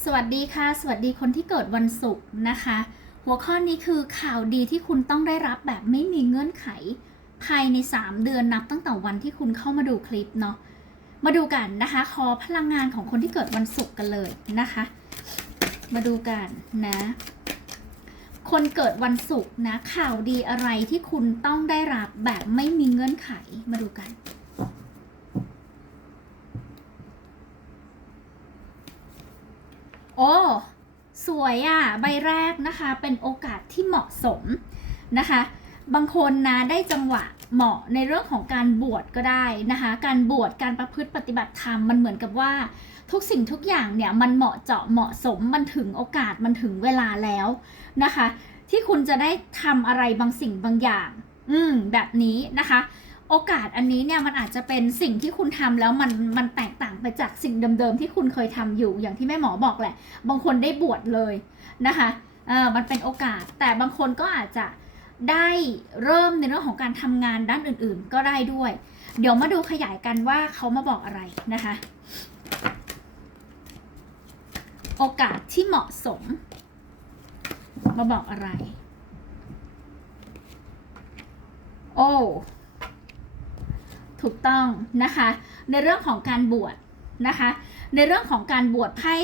สวัสดีค่ะ สวัสดีคนที่เกิดวันศุกร์นะคะ หัวข้อนี้คือข่าวดีที่คุณต้องได้รับแบบไม่มีเงื่อนไข ภายใน 3 เดือนนับตั้งแต่วันที่คุณเข้ามาดูคลิปเนาะมาดูกันนะคะ ขอพลังงานของคนที่เกิดวันศุกร์กันเลยนะคะ มาดูกันนะ คนเกิดวันศุกร์นะข่าวดีอะไรที่คุณต้องได้รับแบบไม่มีเงื่อนไขมาดูกัน อ้สวยอะ่ะใบแรกนะคะ เป็นโอกาสที่เหมาะสมนะคะ บางคนนะได้จังหวะเหมาะในเรื่องของการบวชก็ได้นะคะ การบวชการประพฤติปฏิบัติธรรมมันเหมือนกับว่า ทุกสิ่งทุกอย่างเนี่ยมันเหมาะเจาะเหมาะสมมันถึงโอกาสมันถึงเวลาแล้วนะคะ ที่คุณจะได้ทำอะไรบางสิ่งบางอย่าง อืมแบบนี้นะคะ โอกาสอันนี้เนี่ยมันอาจจะเป็นสิ่งที่คุณทำแล้วมันมันแตกต่างไปจากสิ่งเดิมๆที่คุณเคยทำอยู่อย่างที่แม่หมอบอกแหละ บางคนได้บวชเลยนะคะเออมันเป็นโอกาส แต่บางคนก็อาจจะได้เริ่มในเรื่องของการทำงานด้านอื่นๆ ก็ได้ด้วย เดี๋ยวมาดูขยายกันว่าเขามาบอกอะไรนะคะ โอกาสที่เหมาะสม มาบอกอะไร โอ้ ถูกต้องนะคะ ในเรื่องของการบวชนะคะ ในเรื่องของการบวชไพ่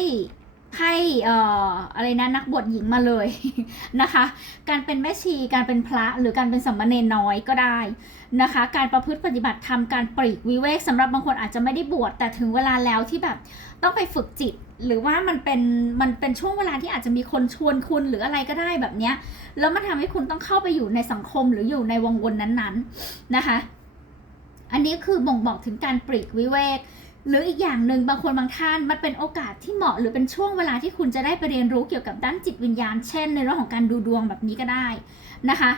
ไพ่เอ่ออะไรนะนักบวชหญิงมาเลยนะคะ การเป็นแม่ชีการเป็นพระหรือการเป็นสามเณรน้อยก็ได้นะคะ การประพฤติปฏิบัติธรรมการปลีกวิเวกสำหรับบางคนอาจจะไม่ได้บวชแต่ถึงเวลาแล้วที่แบบต้องไปฝึกจิต หรือว่ามันเป็นมันเป็นช่วงเวลาที่อาจจะมีคนชวนคุณหรืออะไรก็ได้แบบเนี้ยแล้วมันทำให้คุณต้องเข้าไปอยู่ในสังคมหรืออยู่ในวงวนนั้นๆนะคะ อันนี้คือบ่งบอกถึงการปรีกวิเวก หรืออีกอย่างหนึ่งบางคนบางท่านมันเป็นโอกาสที่เหมาะหรือเป็นช่วงเวลาที่คุณจะได้ไปเรียนรู้เกี่ยวกับด้านจิตวิญญาณ เช่น ในเรื่องของการดูดวงแบบนี้ก็ได้นะคะ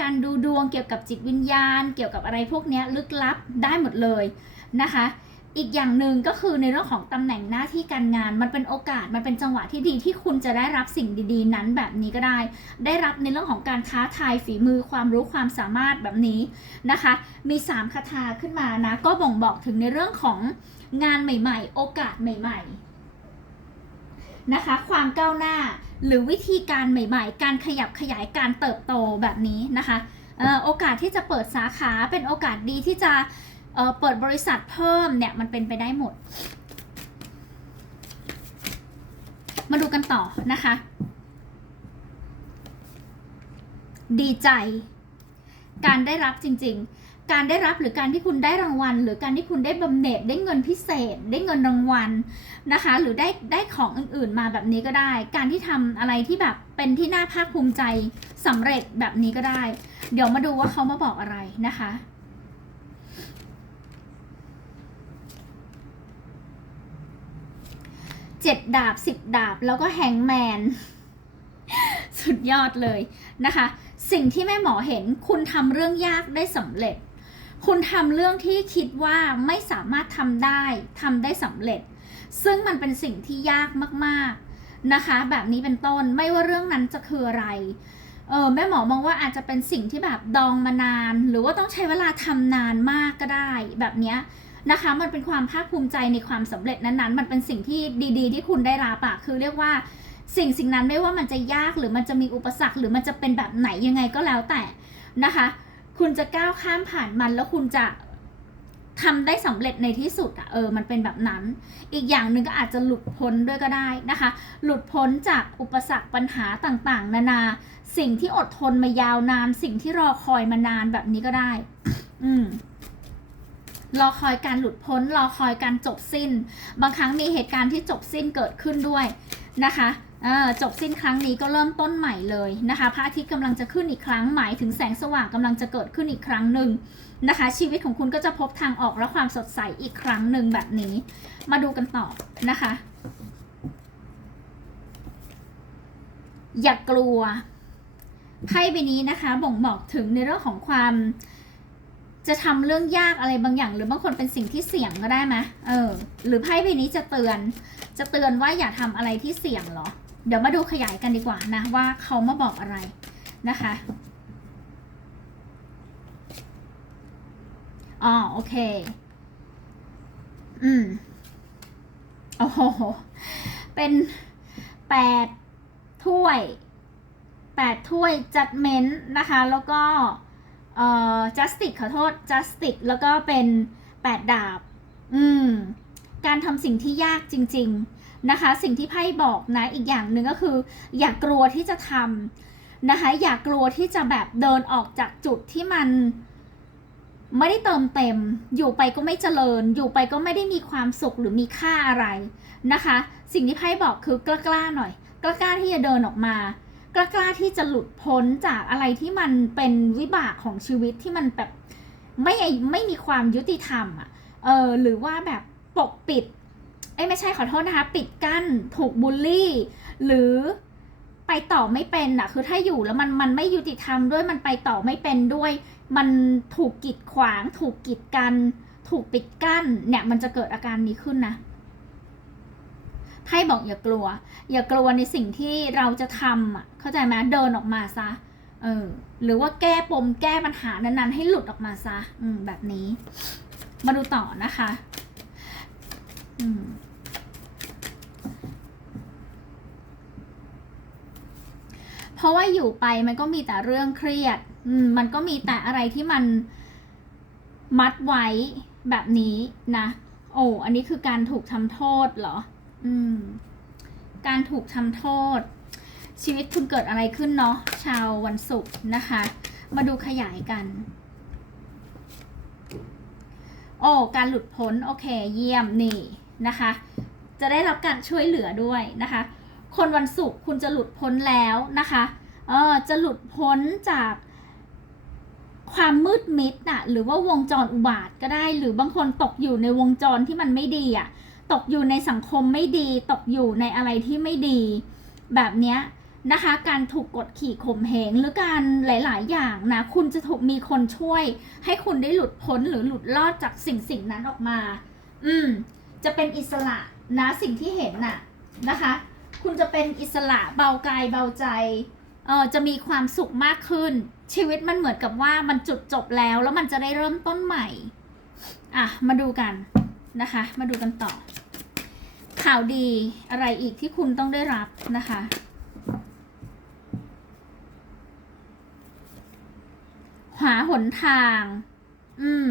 การดูดวงเกี่ยวกับจิตวิญญาณ เกี่ยวกับอะไรพวกนี้ลึกลับได้หมดเลยนะคะ อีกอย่างหนึ่งก็คือในเรื่องของตำแหน่งหน้าที่การงาน มันเป็นโอกาสมันเป็นจังหวะที่ดีที่คุณจะได้รับสิ่งดีๆ นั้นแบบนี้ก็ได้ ได้รับในเรื่องของการท้าทายฝีมือความรู้ความสามารถแบบนี้นะคะ มี 3 คาถาขึ้นมานะ ก็บ่งบอกถึงในเรื่องของงานใหม่ๆ โอกาสใหม่ๆนะคะความก้าวหน้าหรือวิธีการใหม่ๆ การขยับขยายการเติบโตแบบนี้นะคะออโอกาสที่จะเปิดสาขาเป็นโอกาสดีที่จะ เออเปิดบริษัทเพิ่มเนี่ยมันเป็นไปได้หมด มาดูกันต่อนะคะ ดีใจ การได้รับจริง ๆ การได้รับหรือการที่คุณได้รางวัล หรือการที่คุณได้บำเหน็จได้เงินพิเศษ ได้เงินรางวัลนะคะ หรือได้ได้ของอื่นๆมาแบบนี้ก็ได้ การที่ทำอะไรที่แบบเป็นที่น่าภาคภูมิใจสำเร็จแบบนี้ก็ได้ เดี๋ยวมาดูว่าเขามาบอกอะไรนะคะ เจ็ดดาบสิบดาบ แล้วก็แฮงแมน สุดยอดเลยนะคะ สิ่งที่แม่หมอเห็นคุณทำเรื่องยากได้สำเร็จ คุณทำเรื่องที่คิดว่าไม่สามารถทำได้ทำได้สำเร็จ ซึ่งมันเป็นสิ่งที่ยากมากๆนะคะ แบบนี้เป็นต้นไม่ว่าเรื่องนั้นจะคืออะไรเออแม่หมอมองว่าอาจจะเป็นสิ่งที่แบบดองมานาน หรือว่าต้องใช้เวลาทำนานมากก็ได้ แบบเนี้ย นะคะ มันเป็นความภาคภูมิใจในความสำเร็จนั้นๆ มันเป็นสิ่งที่ดีๆ ที่คุณได้รับอะคือเรียกว่าสิ่งสิ่งนั้นไม่ว่ามันจะยากหรือมันจะมีอุปสรรคหรือมันจะเป็นแบบไหนยังไงก็แล้วแต่นะคะ คุณจะก้าวข้ามผ่านมันแล้วคุณจะทำได้สำเร็จในที่สุดอะเออ มันเป็นแบบนั้น อีกอย่างหนึ่งก็อาจจะหลุดพ้นด้วยก็ได้นะคะ หลุดพ้นจากอุปสรรคปัญหาต่างๆ นานา สิ่งที่อดทนมายาวนาน สิ่งที่รอคอยมานานแบบนี้ก็ได้ อืม รอคอยการหลุดพ้น รอคอยการจบสิ้น บางครั้งมีเหตุการณ์ที่จบสิ้นเกิดขึ้นด้วยนะคะจบสิ้นครั้งนี้ก็เริ่มต้นใหม่เลยนะคะพระอาทิตย์กำลังจะขึ้นอีกครั้งหมายถึงแสงสว่างกำลังจะเกิดขึ้นอีกครั้งหนึ่งนะคะ ชีวิตของคุณก็จะพบทางออกและความสดใสอีกครั้งหนึ่งแบบนี้ มาดูกันต่อนะคะ อย่ากลัวไพ่ใบนี้นะคะ บ่งบอกถึงในเรื่องของความ จะทำเรื่องยากอะไรบางอย่าง หรือบางคนเป็นสิ่งที่เสี่ยงก็ได้ไหมเออ หรือไพ่ใบนี้จะเตือน จะเตือนว่าอย่าทำอะไรที่เสี่ยงเหรอ เดี๋ยวมาดูขยายกันดีกว่านะว่าเขามาบอกอะไรนะคะอ๋อโอเค อืมโอ้โห เป็นแปดถ้วยแปดถ้วย judgment นะคะ แล้วก็ เอ่อ justice ขอโทษ justice แล้วก็เป็นแปดดาบ อืม การทำสิ่งที่ยากจริง ๆนะคะ สิ่งที่ไพ่บอกนะอีกอย่างหนึ่งก็คือ อย่ากลัวที่จะทำนะคะ อย่ากลัวที่จะแบบเดินออกจากจุดที่มันไม่ได้เติมเต็ม อยู่ไปก็ไม่เจริญ อยู่ไปก็ไม่ได้มีความสุขหรือมีค่าอะไรนะคะ สิ่งที่ไพ่บอกคือกล้าๆหน่อย กล้าๆที่จะเดินออกมา กล้าๆที่จะหลุดพ้นจากอะไรที่มันเป็นวิบากของชีวิตที่มันแบบไม่ไม่มีความยุติธรรมอะเออหรือว่าแบบปกปิดเอ้ไม่ใช่ขอโทษนะคะ ปิดกั้นถูกบูลลี่ หรือไปต่อไม่เป็นอะ คือถ้าอยู่แล้วมันมันไม่ยุติธรรมด้วยมันไปต่อไม่เป็นด้วย มันถูกกีดขวาง ถูกกีดกัน ถูกปิดกั้นเนี่ยมันจะเกิดอาการนี้ขึ้นนะ ไพ่บอกอย่ากลัว อย่ากลัวในสิ่งที่เราจะทำอะเข้าใจไหมเดินออกมาซะเออหรือว่าแก้ปมแก้ปัญหานั้นๆ ให้หลุดออกมาซะอืมแบบนี้ มาดูต่อนะคะอืมเพราะว่าอยู่ไปมันก็มีแต่เรื่องเครียดอืมมันก็มีแต่อะไรที่มันมัดไว้แบบนี้นะ โอ้ อันนี้คือการถูกทำโทษเหรอ อืม การถูกทำโทษ ชีวิตคุณเกิดอะไรขึ้นเนาะชาววันศุกร์นะคะ มาดูขยายกัน โอ้ การหลุดพ้น โอเค เยี่ยมนี่นะคะ จะได้รับการช่วยเหลือด้วยนะคะ คนวันศุกร์คุณจะหลุดพ้นแล้วนะคะ เออจะหลุดพ้นจากความมืดมิดน่ะหรือว่าวงจรอุบาทก็ได้ หรือบางคนตกอยู่ในวงจรที่มันไม่ดีอะ ตกอยู่ในสังคมไม่ดี ตกอยู่ในอะไรที่ไม่ดี แบบเนี้ยนะคะ การถูกกดขี่ข่มเหงหรือการหลาย ๆ อย่างนะ คุณจะถูกมีคนช่วย ให้คุณได้หลุดพ้นหรือหลุดรอดจากสิ่งสิ่งนั้นออกมา อืม จะเป็นอิสระนะสิ่งที่เห็นน่ะนะคะ คุณจะเป็นอิสระเบากายเบาใจเออจะมีความสุขมากขึ้น ชีวิตมันเหมือนกับว่ามันจุดจบแล้วแล้วมันจะได้เริ่มต้นใหม่ อะ มาดูกันนะคะ มาดูกันต่อ ข่าวดีอะไรอีกที่คุณต้องได้รับนะคะ หาหนทาง อืม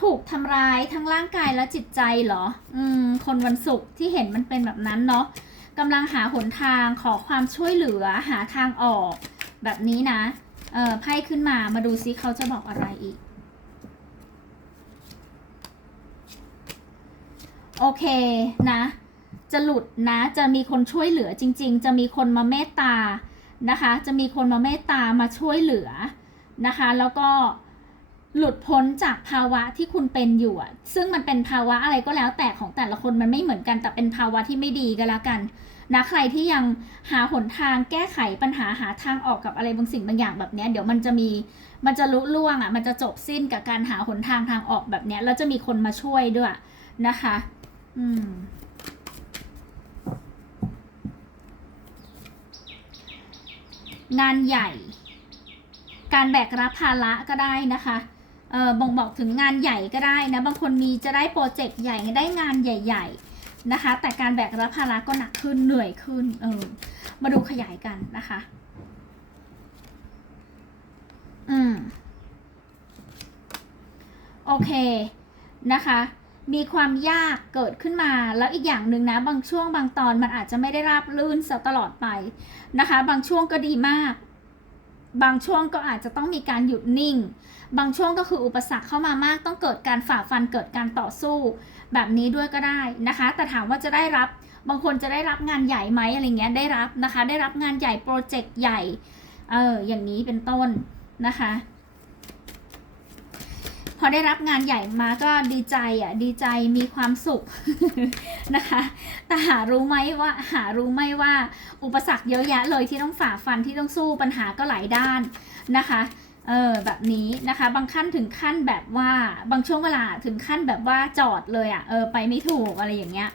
ถูกทำร้ายทั้งร่างกายและจิตใจเหรอ อืม คนวันศุกร์ที่เห็นมันเป็นแบบนั้นเนาะกำลังหาหนทางขอความช่วยเหลือหาทางออก แบบนี้นะ เออไพ่ขึ้นมามาดูซิเขาจะบอกอะไรอีก โอเคนะ จะหลุดนะ จะมีคนช่วยเหลือจริง ๆ จะมีคนมาเมตตานะคะ จะมีคนมาเมตตามาช่วยเหลือนะคะ แล้วก็หลุดพ้นจากภาวะที่คุณเป็นอยู่อะซึ่งมันเป็นภาวะอะไรก็แล้วแต่ของแต่ละคนมันไม่เหมือนกัน แต่เป็นภาวะที่ไม่ดีก็แล้วกันนะ ใครที่ยังหาหนทางแก้ไขปัญหาหาทางออกกับอะไรบางสิ่งบางอย่างแบบนี้เดี๋ยวมันจะมี มันจะลุล่วงอะมันจะจบสิ้นกับการหาหนทางทางออกแบบนี้แล้วจะมีคนมาช่วยด้วยนะคะ อืม งานใหญ่ การแบกรับภาระก็ได้นะคะเออบ่งบอกถึงงานใหญ่ก็ได้นะ บางคนมีจะได้โปรเจกต์ใหญ่ได้งานใหญ่ ๆ นะคะ แต่การแบกรับภาระก็หนักขึ้นเหนื่อยขึ้น เออ มาดูขยายกันนะคะ อืม โอเค นะคะ มีความยากเกิดขึ้นมาแล้วอีกอย่างหนึ่งนะบางช่วงบางตอนมันอาจจะไม่ได้ราบรื่นตลอดไปนะคะ บางช่วงก็ดีมาก บางช่วงก็อาจจะต้องมีการหยุดนิ่ง บางช่วงก็คืออุปสรรคเข้ามามาก ต้องเกิดการฝ่าฟันเกิดการต่อสู้ แบบนี้ด้วยก็ได้นะคะ แต่ถามว่าจะได้รับบางคนจะได้รับงานใหญ่ไหมอะไรเงี้ยได้รับนะคะ ได้รับงานใหญ่โปรเจกต์ใหญ่เอออย่างนี้เป็นต้นนะคะ พอได้รับงานใหญ่มาก็ดีใจอะดีใจมีความสุขนะคะ แต่หารู้ไหมว่าหารู้ไหมว่า อุปสรรคเยอะแยะเลยที่ต้องฝ่าฟันที่ต้องสู้ปัญหาก็หลายด้านนะคะเออแบบนี้นะคะบางขั้นถึงขั้นแบบว่าบางช่วงเวลาถึงขั้นแบบว่าจอดเลยอะ่ะเออไปไม่ถูกอะไรอย่างเงี้ย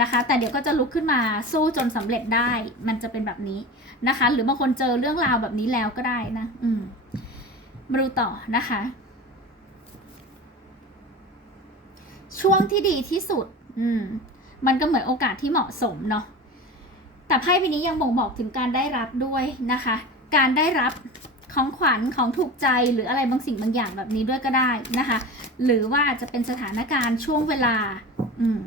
นะคะ แต่เดี๋ยวก็จะลุกขึ้นมาสู้จนสำเร็จได้ มันจะเป็นแบบนี้นะคะ หรือบางคนเจอเรื่องราวแบบนี้แล้วก็ได้นะ อืมมาดูต่อนะคะ ช่วงที่ดีที่สุด อืม มันก็เหมือนโอกาสที่เหมาะสมเนาะ แต่ไพ่ใบนี้ยังบ่งบอกถึงการได้รับด้วยนะคะ การได้รับของขวัญของถูกใจหรืออะไรบางสิ่งบางอย่างแบบนี้ด้วยก็ได้นะคะ หรือว่าอาจจะเป็นสถานการณ์ช่วงเวลา อืม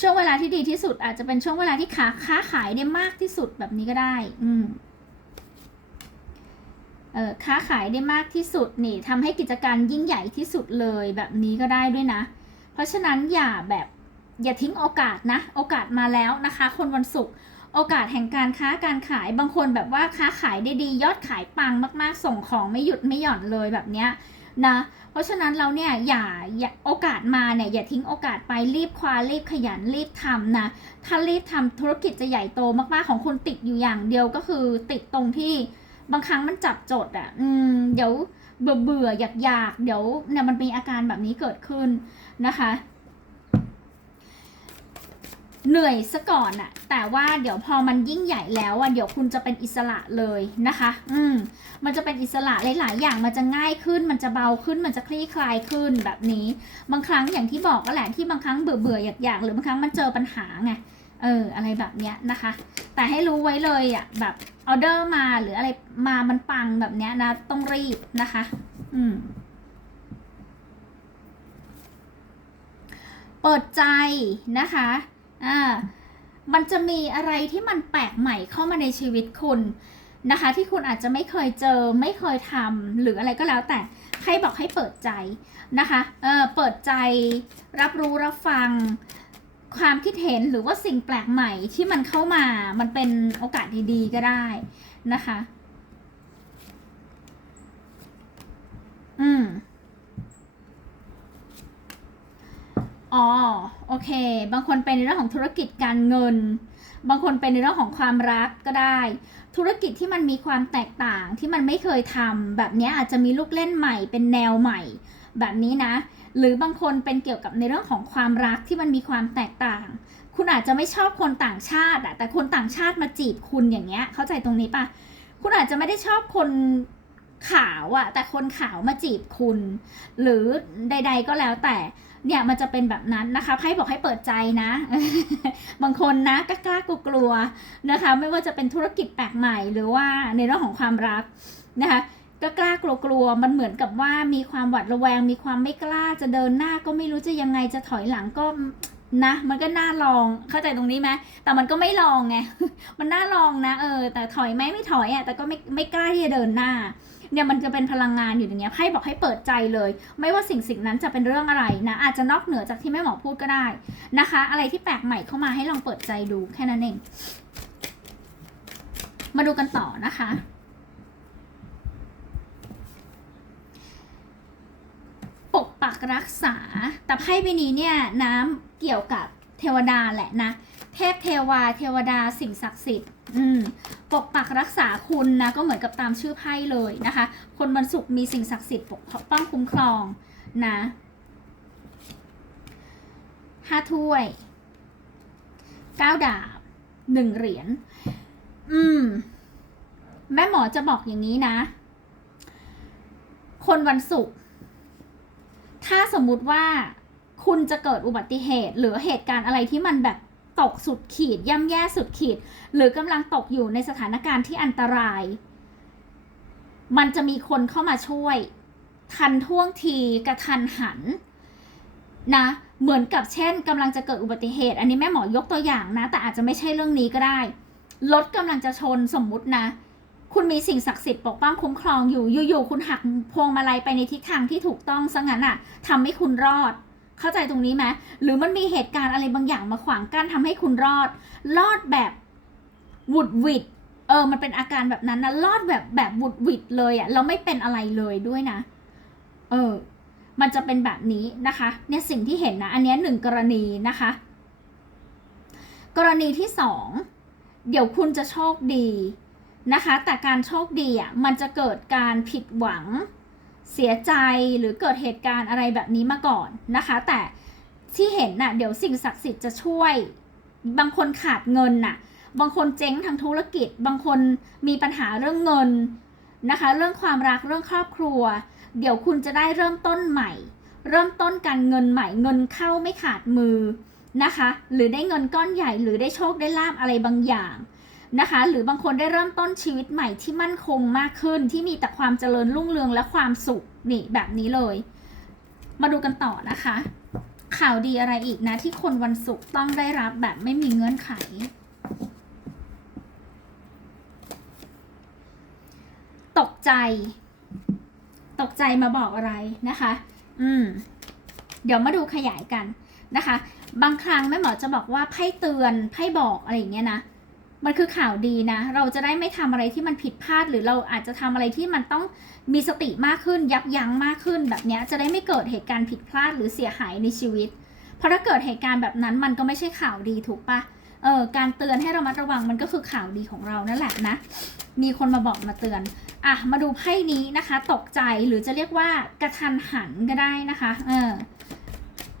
ช่วงเวลาที่ดีที่สุด อาจจะเป็นช่วงเวลาที่ค้าค้าขายได้มากที่สุดแบบนี้ก็ได้ อืม ค้าขายได้มากที่สุดนี่ทำให้กิจการยิ่งใหญ่ที่สุดเลยแบบนี้ก็ได้ด้วยนะ เพราะฉะนั้นอย่าแบบอย่าทิ้งโอกาสนะ โอกาสมาแล้วนะคะ คนวันศุกร์โอกาสแห่งการค้าการขายบางคนแบบว่าค้าขายได้ดียอดขายปังมาก ๆ ส่งของไม่หยุดไม่หย่อนเลยแบบเนี้ยนะ เพราะฉะนั้นเราเนี่ยอย่าอย่าโอกาสมาเนี่ยอย่าทิ้งโอกาสไปรีบคว้ารีบขยันรีบทำนะถ้ารีบทำธุรกิจจะใหญ่โตมากๆของคุณติดอยู่อย่างเดียวก็คือติดตรงที่ บางครั้งมันจับจดอะ่ะอืมเดี๋ยวเบื่อเบื่ออยากอยากเดี๋ยวเนี่ยมันมีอาการแบบนี้เกิดขึ้นนะคะ เหนื่อยซะก่อนอะแต่ว่าเดี๋ยวพอมันยิ่งใหญ่แล้วอะเดี๋ยวคุณจะเป็นอิสระเลยนะคะ อืมมันจะเป็นอิสระหลาย ๆ อย่างมันจะง่ายขึ้น มันจะเบาขึ้น มันจะคลี่คลายขึ้นแบบนี้ บางครั้งอย่างที่บอกก็แหละที่บางครั้งเบื่อเบื่ออยากอยากหรือบางครั้งมันเจอปัญหาไง เอออะไรแบบเนี้ยนะคะ แต่ให้รู้ไว้เลยอะแบบออเดอร์มาหรืออะไรมามันปังแบบเนี้ยนะ ต้องรีบนะคะ อืม เปิดใจนะคะอ่ามันจะมีอะไรที่มันแปลกใหม่เข้ามาในชีวิตคุณนะคะ ที่คุณอาจจะไม่เคยเจอไม่เคยทำหรืออะไรก็แล้วแต่ใครบอกให้เปิดใจนะคะเออเปิดใจรับรู้รับฟัง ความคิดเห็นหรือว่าสิ่งแปลกใหม่ที่มันเข้ามา มันเป็นโอกาสดีๆก็ได้นะคะ อืมอ๋อโอเค บางคนเป็นในเรื่องของธุรกิจการเงิน บางคนเป็นในเรื่องของความรักก็ได้ ธุรกิจที่มันมีความแตกต่างที่มันไม่เคยทำแบบนี้อาจจะมีลูกเล่นใหม่เป็นแนวใหม่ แบบนี้นะ หรือบางคนเป็นเกี่ยวกับในเรื่องของความรักที่มันมีความแตกต่าง คุณอาจจะไม่ชอบคนต่างชาติอะแต่คนต่างชาติมาจีบคุณอย่างเงี้ย เข้าใจตรงนี้ปะคุณอาจจะไม่ได้ชอบคนขาวอะแต่คนขาวมาจีบคุณ หรือใด ๆ ก็แล้วแต่เนี่ยมันจะเป็นแบบนั้นนะคะไพ่บอกให้เปิดใจนะ บางคนนะก็กล้ากลัวนะคะ ไม่ว่าจะเป็นธุรกิจแปลกใหม่ หรือว่าในเรื่องของความรักนะคะ ก็กล้ากลัวๆมันเหมือนกับว่ามีความหวาดระแวง มีความไม่กล้าจะเดินหน้าก็ไม่รู้จะยังไงจะถอยหลังก็นะ มันก็น่าลองเข้าใจตรงนี้ไหมแต่มันก็ไม่ลองไงมันน่าลองนะเออ แต่ถอยไหมไม่ถอยอะแต่ก็ไม่ไม่กล้าที่จะเดินหน้าเนี่ยมันจะเป็นพลังงานอยู่อย่างเงี้ยไพ่บอกให้เปิดใจเลย ไม่ว่าสิ่งสิ่งนั้นจะเป็นเรื่องอะไรนะอาจจะนอกเหนือจากที่แม่หมอพูดก็ได้นะคะ อะไรที่แปลกใหม่เข้ามาให้ลองเปิดใจดูแค่นั้นเองมาดูกันต่อนะคะ ปกปักรักษา แต่ไพ่ใบนี้เนี่ยน้ำเกี่ยวกับเทวดาแหละนะ เทพเทวาเทวดาสิ่งศักดิ์สิทธิ์อืมปกปักรักษาคุณนะก็เหมือนกับตามชื่อไพ่เลยนะคะ คนวันศุกร์มีสิ่งศักดิ์สิทธิ์ปกป้องคุ้มครองนะห้าถ้วยเก้าดาบหนึ่งเหรียญอืม แม่หมอจะบอกอย่างนี้นะ คนวันศุกร์ ถ้าสมมุติว่าคุณจะเกิดอุบัติเหตุ หรือเหตุการณ์อะไรที่มันแบบตกสุดขีด ย่ำแย่สุดขีด หรือกำลังตกอยู่ในสถานการณ์ที่อันตราย มันจะมีคนเข้ามาช่วย ทันท่วงทีกระทันหันนะเหมือนกับเช่นกำลังจะเกิดอุบัติเหตุ อันนี้แม่หมอยกตัวอย่างนะ แต่อาจจะไม่ใช่เรื่องนี้ก็ได้รถกำลังจะชนสมมุตินะ คุณมีสิ่งศักดิ์สิทธิ์ปกป้องคุ้มครองอยู่ อยู่ๆคุณหักพวงมาลัยไปในทิศทางที่ถูกต้องซะงั้นอะทำให้คุณรอด เข้าใจตรงนี้ไหมหรือมันมีเหตุการณ์อะไรบางอย่างมาขวางกั้นทำให้คุณรอด รอดแบบวุดวิดเออ มันเป็นอาการแบบนั้นนะรอดแบบแบบวุดวิดเลยอะเราไม่เป็นอะไรเลยด้วยนะ เออ มันจะเป็นแบบนี้นะคะ เนี่ยสิ่งที่เห็นนะ อันนี้หนึ่งกรณีนะคะ กรณีที่สองเดี๋ยวคุณจะโชคดี นะคะ แต่การโชคดีอะมันจะเกิดการผิดหวังเสียใจหรือเกิดเหตุการณ์อะไรแบบนี้มาก่อนนะคะ แต่ที่เห็นน่ะเดี๋ยวสิ่งศักดิ์สิทธิ์จะช่วย บางคนขาดเงินน่ะ บางคนเจ๊งทางธุรกิจ บางคนมีปัญหาเรื่องเงินนะคะ เรื่องความรักเรื่องครอบครัว เดี๋ยวคุณจะได้เริ่มต้นใหม่ เริ่มต้นการเงินใหม่เงินเข้าไม่ขาดมือนะคะ หรือได้เงินก้อนใหญ่หรือได้โชคได้ลาบอะไรบางอย่าง นะคะ หรือบางคนได้เริ่มต้นชีวิตใหม่ที่มั่นคงมากขึ้น ที่มีแต่ความเจริญรุ่งเรืองและความสุขนี่แบบนี้เลย มาดูกันต่อนะคะ ข่าวดีอะไรอีกนะ ที่คนวันศุกร์ต้องได้รับแบบไม่มีเงื่อนไขตกใจ ตกใจมาบอกอะไรนะคะ อืม เดี๋ยวมาดูขยายกันนะคะ บางครั้งแม่หมอจะบอกว่าไพ่เตือนไพ่บอกอะไรอย่างเงี้ยนะ มันคือข่าวดีนะ เราจะได้ไม่ทำอะไรที่มันผิดพลาด หรือเราอาจจะทำอะไรที่มันต้องมีสติมากขึ้น ยับยั้งมากขึ้นแบบนี้จะได้ไม่เกิดเหตุการณ์ผิดพลาดหรือเสียหายในชีวิต เพราะถ้าเกิดเหตุการณ์แบบนั้นมันก็ไม่ใช่ข่าวดีถูกปะเออการเตือนให้เระมัดระวังมันก็คือข่าวดีของเรานั่นแหละนะ มีคนมาบอกมาเตือนอะมาดูไพ่นี้นะคะ ตกใจหรือจะเรียกว่ากระทันหันก็ได้นะคะเออ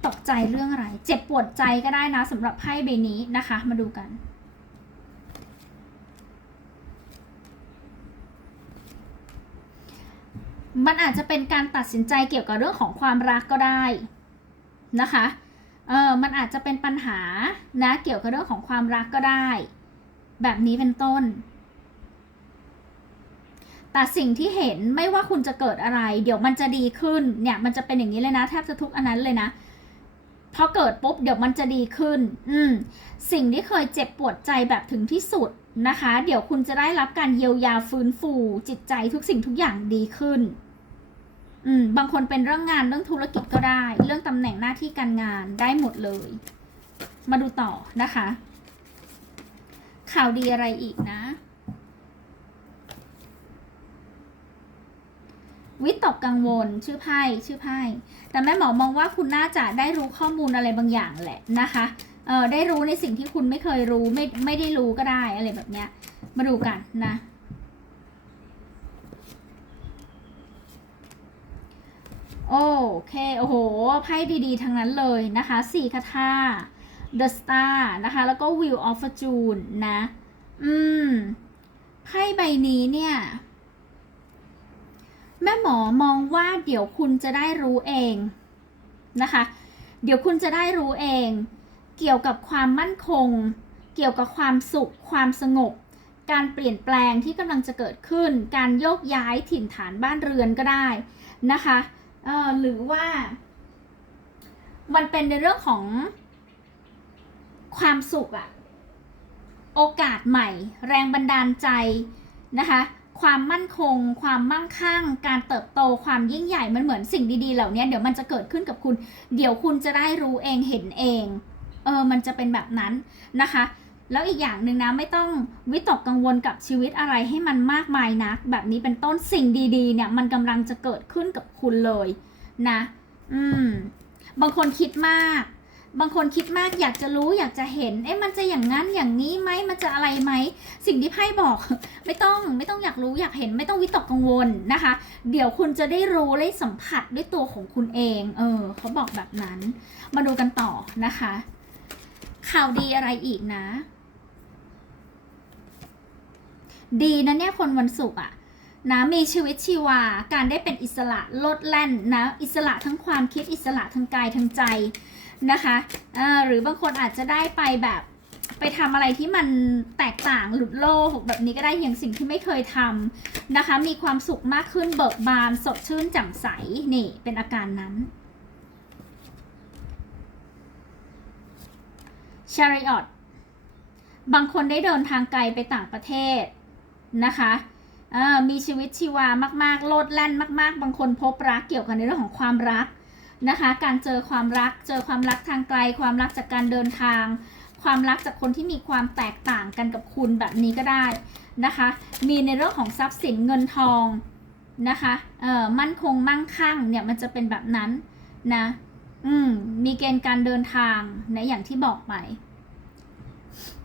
ตกใจเรื่องอะไร เจ็บปวดใจก็ได้นะสำหรับไพ่ใบนี้นะคะ มาดูกัน มันอาจจะเป็นการตัดสินใจเกี่ยวกับเรื่องของความรักก็ได้นะคะ เออมันอาจจะเป็นปัญหานะเกี่ยวกับเรื่องของความรักก็ได้ แบบนี้เป็นต้น แต่สิ่งที่เห็นไม่ว่าคุณจะเกิดอะไร เดี๋ยวมันจะดีขึ้น เนี่ยมันจะเป็นอย่างนี้เลยนะแทบจะทุกอันนั้นเลยนะพอเกิดปุ๊บเดี๋ยวมันจะดีขึ้น อืม สิ่งที่เคยเจ็บปวดใจแบบถึงที่สุดนะคะ เดี๋ยวคุณจะได้รับการเยียวยาฟื้นฟู จิตใจทุกสิ่งทุกอย่างดีขึ้น อืมบางคนเป็นเรื่องงานเรื่องธุรกิจก็ได้ เรื่องตำแหน่งหน้าที่การงานได้หมดเลย มาดูต่อนะคะ ข่าวดีอะไรอีกนะ วิตกกังวลชื่อไพ่ชื่อไพ่แต่แม่หมอมองว่าคุณน่าจะได้รู้ข้อมูลอะไรบางอย่างแหละนะคะเออได้รู้ในสิ่งที่คุณไม่เคยรู้ไม่ไม่ได้รู้ก็ได้อะไรแบบเนี้ย มาดูกันนะ โอเคโอ้โหไพ่ดีๆ ทั้งนั้นเลยนะคะสี่คาถา The Star นะคะ แล้วก็ Wheel of Fortune นะ อืมไพ่ใบนี้เนี่ย แม่หมอมองว่าเดี๋ยวคุณจะได้รู้เองนะคะ เดี๋ยวคุณจะได้รู้เอง เกี่ยวกับความมั่นคง เกี่ยวกับความสุข ความสงบ การเปลี่ยนแปลงที่กำลังจะเกิดขึ้น การโยกย้ายถิ่นฐานบ้านเรือนก็ได้นะคะ เออหรือว่า มันเป็นในเรื่องของความสุขอะโอกาสใหม่ แรงบันดาลใจนะคะ ความมั่นคง ความมั่งคั่ง การเติบโตความยิ่งใหญ่มันเหมือนสิ่งดีๆ เหล่านี้เดี๋ยวมันจะเกิดขึ้นกับคุณ เดี๋ยวคุณจะได้รู้เองเห็นเอง เออมันจะเป็นแบบนั้นนะคะ แล้วอีกอย่างหนึ่งนะไม่ต้องวิตกกังวลกับชีวิตอะไรให้มันมากมายนัก แบบนี้เป็นต้นสิ่งดีๆ เนี่ย มันกำลังจะเกิดขึ้นกับคุณเลยนะ อืม บางคนคิดมาก บางคนคิดมากอยากจะรู้อยากจะเห็น เอ๊ะมันจะอย่างนั้นอย่างนี้ไหมมันจะอะไรไหม สิ่งที่ไพ่บอก ไม่ต้องไม่ต้องอยากรู้อยากเห็น ไม่ต้องวิตกกังวลนะคะ เดี๋ยวคุณจะได้รู้ได้สัมผัสด้วยตัวของคุณเอง เออเขาบอกแบบนั้น มาดูกันต่อนะคะ ข่าวดีอะไรอีกนะ ดีนะเนี่ยคนวันศุกร์อะนะมีชีวิตชีวาการได้เป็นอิสระโลดแล่นนะอิสระทั้งความคิดอิสระทั้งกายทั้งใจนะคะหรือบางคนอาจจะได้ไปแบบไปทำอะไรที่มันแตกต่างหลุดโลกแบบนี้ก็ได้อย่างสิ่งที่ไม่เคยทำนะคะ มีความสุขมากขึ้นเบิกบานสดชื่นแจ่มใสนี่เป็นอาการนั้นชาริออตบางคนได้เดินทางไกลไปต่างประเทศ นะคะมีชีวิตชีวามากๆ โลดแล่นมาก ๆ บางคนพบรักเกี่ยวกับในเรื่องของความรักนะคะ การเจอความรัก เจอความรักทางไกล ความรักจากการเดินทาง ความรักจากคนที่มีความแตกต่างกันกับคุณแบบนี้ก็ได้นะคะ มีในเรื่องของทรัพย์สินเงินทองนะคะเอ่อมั่นคงมั่งคั่งเนี่ยมันจะเป็นแบบนั้นนะ อืม มีเกณฑ์การเดินทางนะอย่างที่บอกไป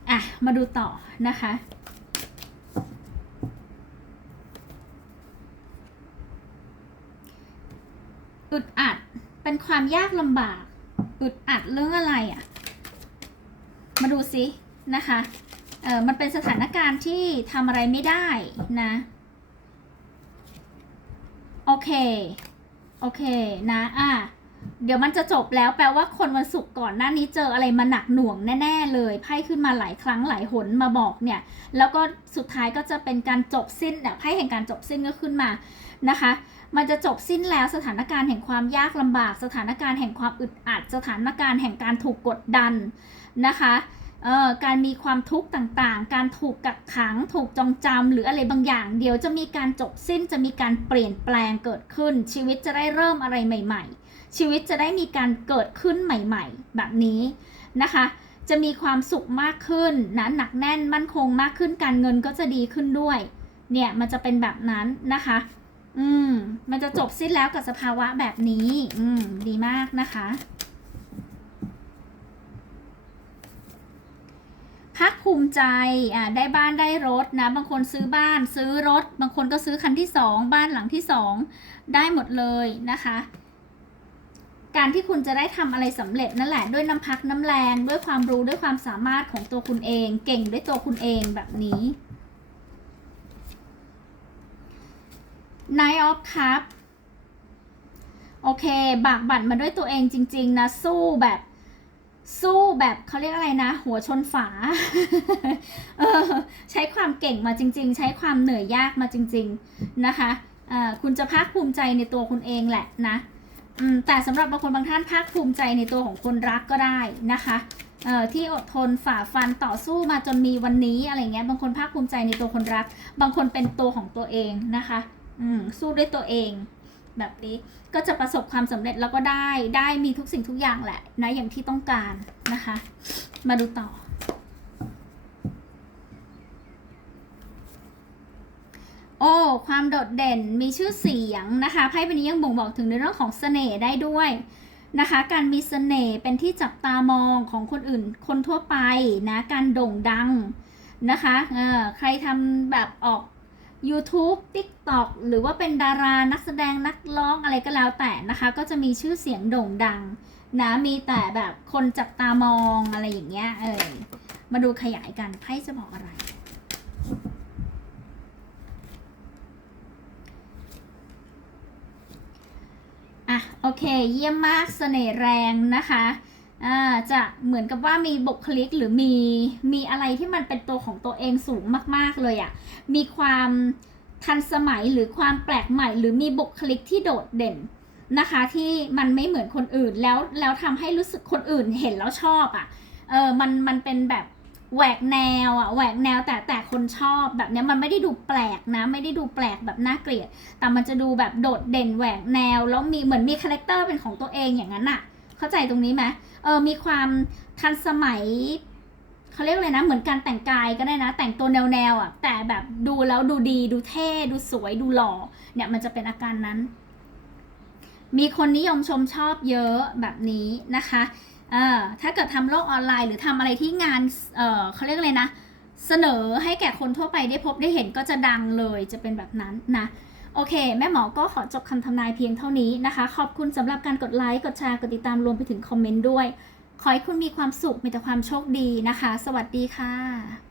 อะ มาดูต่อนะคะ อึดอัด เป็นความยากลำบาก อึดอัดเรื่องอะไรอะ่ะ มาดูซินะคะ เออมันเป็นสถานการณ์ที่ทำอะไรไม่ได้นะ โอเค โอเคนะ อะ เดี๋ยวมันจะจบแล้วแปลว่าคนวันศุกร์ก่อนหน้านี้เจออะไรมาหนักหน่วงแน่ๆเลยไพ่ขึ้นมาหลายครั้งหลายหนมาบอกเนี่ย แล้วก็สุดท้ายก็จะเป็นการจบสิ้นเนี่ยไพ่แห่งการจบสิ้นก็ขึ้นมานะคะ มันจะจบสิ้นแล้วสถานการณ์แห่งความยากลำบาก สถานการณ์แห่งความอึดอัด สถานการณ์แห่งการถูกกดดันนะคะเอ่อการมีความทุกข์ต่างๆ การถูกกักขัง ถูกจองจำหรืออะไรบางอย่าง เดี๋ยวจะมีการจบสิ้นจะมีการเปลี่ยนแปลงเกิดขึ้น ชีวิตจะได้เริ่มอะไรใหม่ ๆ ชีวิตจะได้มีการเกิดขึ้นใหม่ ๆ แบบนี้นะคะ จะมีความสุขมากขึ้นนะหนักแน่นมั่นคงมากขึ้นการเงินก็จะดีขึ้นด้วย เนี่ยมันจะเป็นแบบนั้นนะคะ อืมมันจะจบสิ้นแล้วกับสภาวะแบบนี้ อืมดีมากนะคะภาคภูมิใจอ่าได้บ้านได้รถนะ บางคนซื้อบ้านซื้อรถ บางคนก็ซื้อคันที่สองบ้านหลังที่สองได้หมดเลยนะคะ การที่คุณจะได้ทำอะไรสำเร็จนั่นแหละด้วยน้ำพักน้ำแรงด้วยความรู้ด้วยความสามารถของตัวคุณเอง เก่งด้วยตัวคุณเองแบบนี้ Nine of Cup โอเค บากบั่นมาด้วยตัวเองจริง ๆ นะ สู้แบบ สู้แบบเขาเรียกอะไรนะ หัวชนฝาเออใช้ความเก่งมาจริง ๆ ใช้ความเหนื่อยยากมาจริง ๆ นะคะเออคุณจะภาคภูมิใจในตัวคุณเองแหละนะ แต่สำหรับบางคนบางท่านภาคภูมิใจในตัวของคนรักก็ได้นะคะที่อดทนฝ่าฟันต่อสู้มาจนมีวันนี้อะไรเงี้ยบางคนภาคภูมิใจในตัวคนรัก บางคนเป็นตัวของตัวเองนะคะอืสู้ด้วยตัวเองแบบนี้ก็จะประสบความสำเร็จแล้วก็ได้ได้มีทุกสิ่งทุกอย่างแหละนะอย่างที่ต้องการนะคะ มาดูต่อ โอ้ ความโดดเด่นมีชื่อเสียงนะคะไพ่ใบนี้ยังบ่งบอกถึงในเรื่องของเสน่ห์ได้ด้วยนะคะ การมีเสน่ห์เป็นที่จับตามองของคนอื่นคนทั่วไปนะการโด่งดังนะคะเออใครทำแบบออก YouTube TikTok หรือว่าเป็นดารานักแสดงนักร้องอะไรก็แล้วแต่นะคะ ก็จะมีชื่อเสียงโด่งดังนะมีแต่แบบคนจับตามองอะไรอย่างเงี้ยเออมาดูขยายกันไพ่จะบอกอะไร โอเค เยี่ยมมากเสน่ห์แรงนะคะอ่าจะเหมือนกับว่ามีบุคลิกหรือมีมีอะไรที่มันเป็นตัวของตัวเองสูงมากๆเลยอะ่ะ มีความทันสมัยหรือความแปลกใหม่ หรือมีบุคลิกที่โดดเด่นนะคะ ที่มันไม่เหมือนคนอื่นแล้วแล้วทำให้รู้สึกคนอื่นเห็นแล้วชอบอะ่ะเออมันมันเป็นแบบ แหวกแนวอะแหวกแนวแต่แต่คนชอบแบบเนี้ยมันไม่ได้ดูแปลกนะ ไม่ได้ดูแปลกแบบน่าเกลียด แต่มันจะดูแบบโดดเด่นแหวกแนว แล้วมีเหมือนมีคาแรคเตอร์เป็นของตัวเองอย่างนั้นอะเข้าใจตรงนี้ไหมเออมีความทันสมัยเขาเรียกเลยนะ เหมือนการแต่งกายก็ได้นะ แต่งตัวแนวแนวๆอะแต่แบบดูแล้วดูดีดูเท่ดูสวยดูหล่อเนี่ยมันจะเป็นอาการนั้น มีคนนิยมชมชอบเยอะแบบนี้นะคะ เอ่อถ้าเกิดทำโลกออนไลน์ หรือทำอะไรที่งานเออเขาเรียกอะไรนะ เสนอให้แก่คนทั่วไปได้พบได้เห็นก็จะดังเลยจะเป็นแบบนั้นนะโอเค แม่หมอก็ขอจบคำทำนายเพียงเท่านี้นะคะ ขอบคุณสำหรับการกดไลค์ กดแชร์ กดติดตามรวมไปถึงคอมเมนต์ด้วย ขอให้คุณมีความสุข มีแต่ความโชคดีนะคะ สวัสดีค่ะ